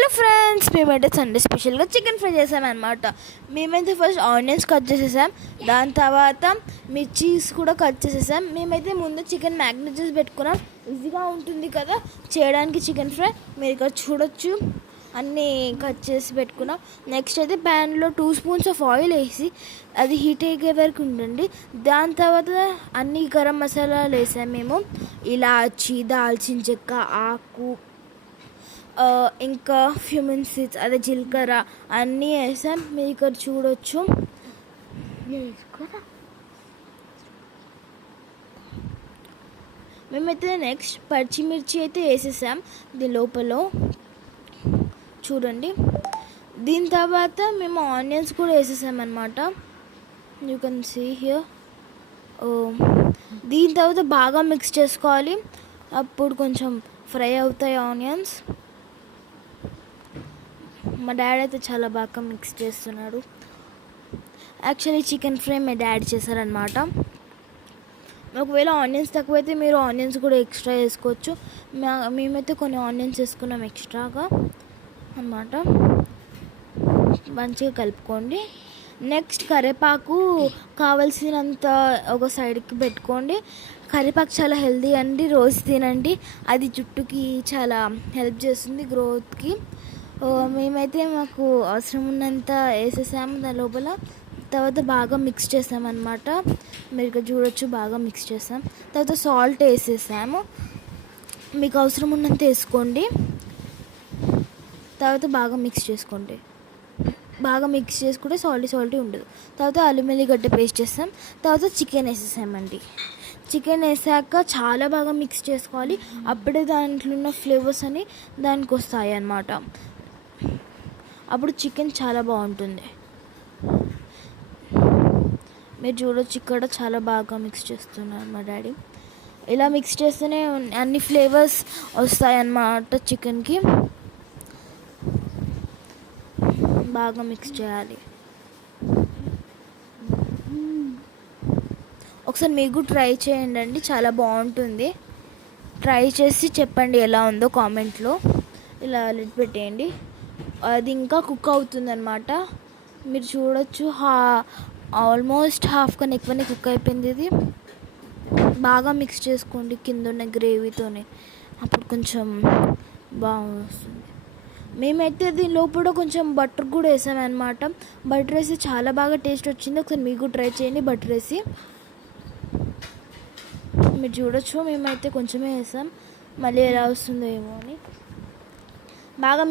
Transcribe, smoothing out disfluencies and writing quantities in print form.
Hello friends, మేమైతే Sunday స్పెషల్గా chicken fry చేసామన్నమాట. మేమైతే ఫస్ట్ ఆనియన్స్ కట్ చేసేసాం, దాని తర్వాత మిర్చీస్ కూడా కట్ చేసేసాం. మేమైతే ముందు చికెన్ మ్యాగ్నేట్ చేసి పెట్టుకున్నాం. ఈజీగా ఉంటుంది కదా చేయడానికి చికెన్ ఫ్రై. మీరు ఇక్కడ చూడొచ్చు, అన్నీ కట్ చేసి పెట్టుకున్నాం. నెక్స్ట్ అయితే ప్యాన్లో 2 స్పూన్స్ ఆఫ్ ఆయిల్ వేసి అది హీట్ అయ్యే వరకు ఉండండి. దాని తర్వాత అన్ని గరం మసాలాలు వేసాం మేము. ఇలాచి, దాల్చిన చెక్క, ఆకు, ఇంకా ఫ్యూమిన్ సీడ్స్, అదే జీలకర్ర అన్నీ వేసాం. మీరు ఇక్కడ చూడొచ్చు. మేమైతే నెక్స్ట్ పచ్చిమిర్చి అయితే వేసేసాం దీని లోపల, చూడండి. దీని తర్వాత మేము ఆనియన్స్ కూడా వేసేసామన్నమాట. You can see here. దీని తర్వాత బాగా మిక్స్ చేసుకోవాలి, అప్పుడు కొంచెం ఫ్రై అవుతాయి ఆనియన్స్. మా డాడీ అయితే చాలా బాగా మిక్స్ చేస్తున్నాడు. యాక్చువల్లీ చికెన్ ఫ్రై మా డాడీ చేశారనమాట. ఒకవేళ ఆనియన్స్ తక్కువైతే మీరు ఆనియన్స్ కూడా ఎక్స్ట్రా వేసుకోవచ్చు. మేమైతే కొన్ని ఆనియన్స్ వేసుకున్నాం ఎక్స్ట్రాగా అన్నమాట. మంచిగా కలుపుకోండి. నెక్స్ట్ కరివేపాకు కావాల్సినంత ఒక సైడ్కి పెట్టుకోండి. కరివేపాకు చాలా హెల్తీ అండి, రోజు తినండి. అది జుట్టుకి చాలా హెల్ప్ చేస్తుంది, గ్రోత్కి. మేమైతే మాకు అవసరం ఉన్నంత వేసేసాము దాని లోపల. తర్వాత బాగా మిక్స్ చేసామన్నమాట. మీరు ఇక్కడ చూడొచ్చు, బాగా మిక్స్ చేసాం. తర్వాత సాల్ట్ వేసేసాము, మీకు అవసరం ఉన్నంత వేసుకోండి. తర్వాత బాగా మిక్స్ చేసుకోండి. బాగా మిక్స్ చేసుకుంటే సాల్టీ ఉండదు. తర్వాత అల్లం వెల్లిగడ్డ పేస్ట్ చేస్తాం. తర్వాత చికెన్ వేసేసామండి. చికెన్ వేసాక చాలా బాగా మిక్స్ చేసుకోవాలి, అప్పుడే దాంట్లో ఉన్న ఫ్లేవర్స్ అని దానికి వస్తాయి అన్నమాట. అప్పుడు చికెన్ చాలా బాగుంటుంది. మీరు చూడొచ్చు, ఇక్కడ చాలా బాగా మిక్స్ చేస్తున్నారు మా డాడీ. ఇలా మిక్స్ చేస్తేనే అన్ని ఫ్లేవర్స్ వస్తాయన్నమాట చికెన్కి. బాగా మిక్స్ చేయాలి. ఒకసారి మీకు ట్రై చేయండి, చాలా బాగుంటుంది. ట్రై చేసి చెప్పండి ఎలా ఉందో కామెంట్లో. ఇలా లిడ్ పెట్టేయండి, అది ఇంకా కుక్ అవుతుందన్నమాట. మీరు చూడొచ్చు, ఆల్మోస్ట్ హాఫ్ కన్నా ఎక్కువనే కుక్ అయిపోయింది. ఇది బాగా మిక్స్ చేసుకోండి కింద ఉన్న గ్రేవీతోనే, అప్పుడు కొంచెం బాగుంది. మేమైతే దీని లోపల కొంచెం బటర్ కూడా వేసామన్నమాట. బటర్ వేసి చాలా బాగా టేస్ట్ వచ్చింది. ఒకసారి మీకు ట్రై చేయండి బటర్ వేసి. మీరు చూడొచ్చు, మేమైతే కొంచెమే వేసాం, మళ్ళీ ఎలా వస్తుందో ఏమో అని. బాగా